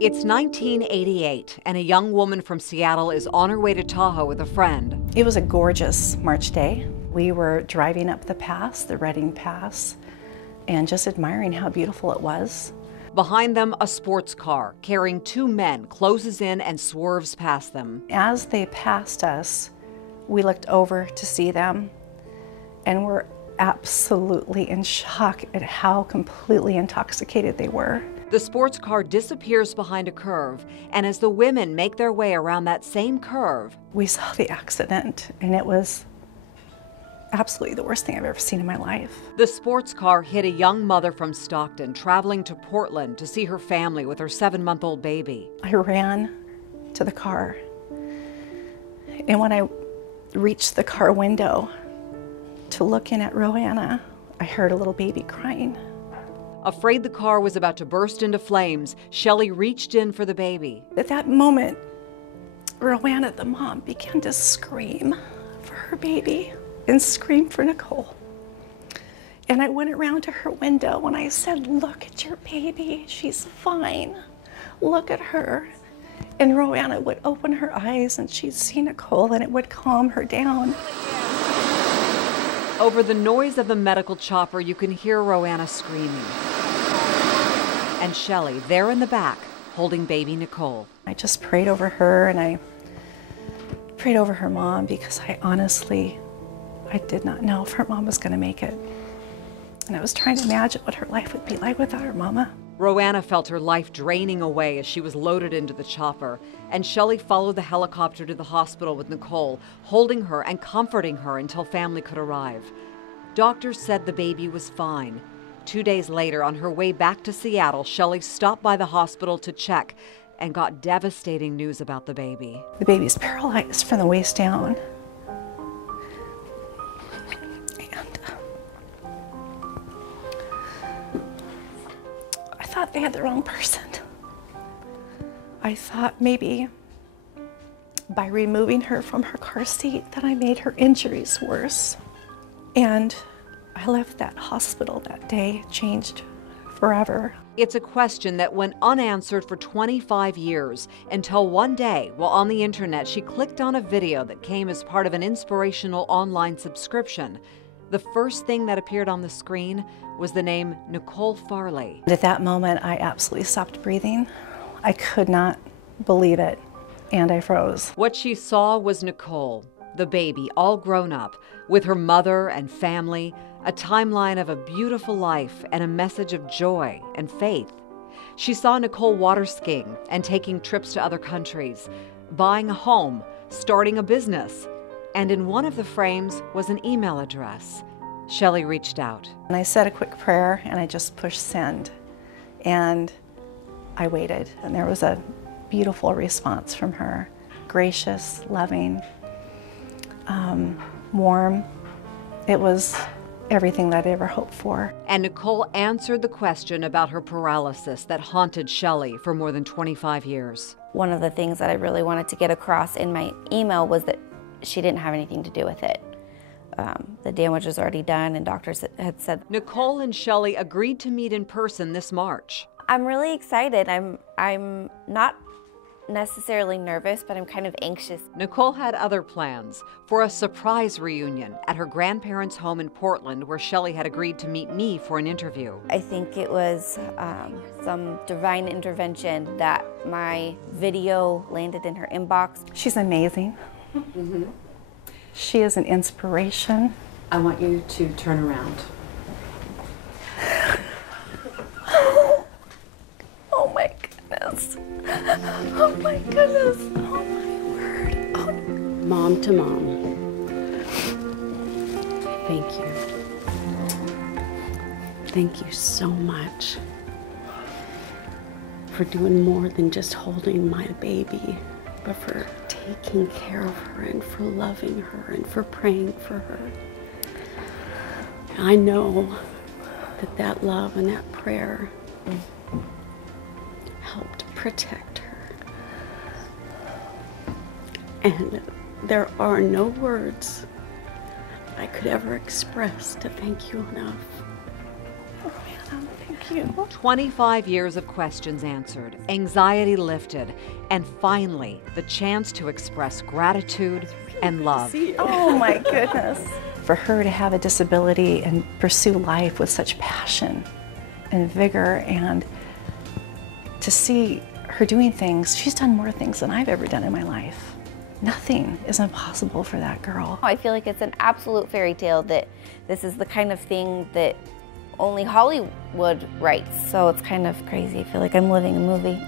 It's 1988, and a young woman from Seattle is on her way to Tahoe with a friend. It was a gorgeous March day. We were driving up the pass, the Redding Pass, and just admiring how beautiful it was. Behind them, a sports car carrying two men closes in and swerves past them. As they passed us, we looked over to see them, and were absolutely in shock at how completely intoxicated they were. The sports car disappears behind a curve, and as the women make their way around that same curve, we saw the accident, and it was absolutely the worst thing I've ever seen in my life. The sports car hit a young mother from Stockton traveling to Portland to see her family with her 7-month-old baby. I ran to the car, and when I reached the car window to look in at Roanna, I heard a little baby crying. Afraid the car was about to burst into flames, Shelley reached in for the baby. At that moment, Roanna, the mom, began to scream for her baby and scream for Nicole. And I went around to her window and I said, "Look at your baby, she's fine. Look at her." And Roanna would open her eyes and she'd see Nicole and it would calm her down. Over the noise of the medical chopper, you can hear Roanna screaming. And Shelley, there in the back, holding baby Nicole. I just prayed over her and I prayed over her mom because I did not know if her mom was going to make it. And I was trying to imagine what her life would be like without her mama. Roanna felt her life draining away as she was loaded into the chopper, and Shelley followed the helicopter to the hospital with Nicole, holding her and comforting her until family could arrive. Doctors said the baby was fine. 2 days later, on her way back to Seattle, Shelley stopped by the hospital to check and got devastating news about the baby. The baby's paralyzed from the waist down. And I thought they had the wrong person. I thought maybe by removing her from her car seat that I made her injuries worse. And I left that hospital that day, changed forever. It's a question that went unanswered for 25 years, until one day, while on the internet, she clicked on a video that came as part of an inspirational online subscription. The first thing that appeared on the screen was the name Nicole Farley. At that moment, I absolutely stopped breathing. I could not believe it, and I froze. What she saw was Nicole, the baby, all grown up, with her mother and family, a timeline of a beautiful life and a message of joy and faith. She saw Nicole water skiing and taking trips to other countries, buying a home, starting a business, and in one of the frames was an email address. Shelley reached out. And I said a quick prayer and I just pushed send. And I waited, and there was a beautiful response from her. Gracious, loving, warm. It was everything that I ever hoped for. And Nicole answered the question about her paralysis that haunted Shelley for more than 25 years. One of the things that I really wanted to get across in my email was that she didn't have anything to do with it. The damage was already done, and doctors had said. Nicole and Shelley agreed to meet in person this March. I'm really excited. I'm not necessarily nervous, but I'm kind of anxious. Nicole had other plans for a surprise reunion at her grandparents' home in Portland, where Shelley had agreed to meet me for an interview. I think it was some divine intervention that my video landed in her inbox. She's amazing. Mm-hmm. She is an inspiration. I want you to turn around. Oh my goodness. Oh my goodness. Oh my word. Oh. Mom to mom. Thank you. Thank you so much for doing more than just holding my baby, but for taking care of her and for loving her and for praying for her. I know that love and that prayer helped protect her. And there are no words I could ever express to thank you enough. Oh, man, Thank you. 25 years of questions answered, anxiety lifted, and finally, the chance to express gratitude and love. Oh my goodness. For her to have a disability and pursue life with such passion and vigor, and to see her doing things, she's done more things than I've ever done in my life. Nothing is impossible for that girl. I feel like it's an absolute fairy tale, that this is the kind of thing that only Hollywood writes. So it's kind of crazy. I feel like I'm living a movie.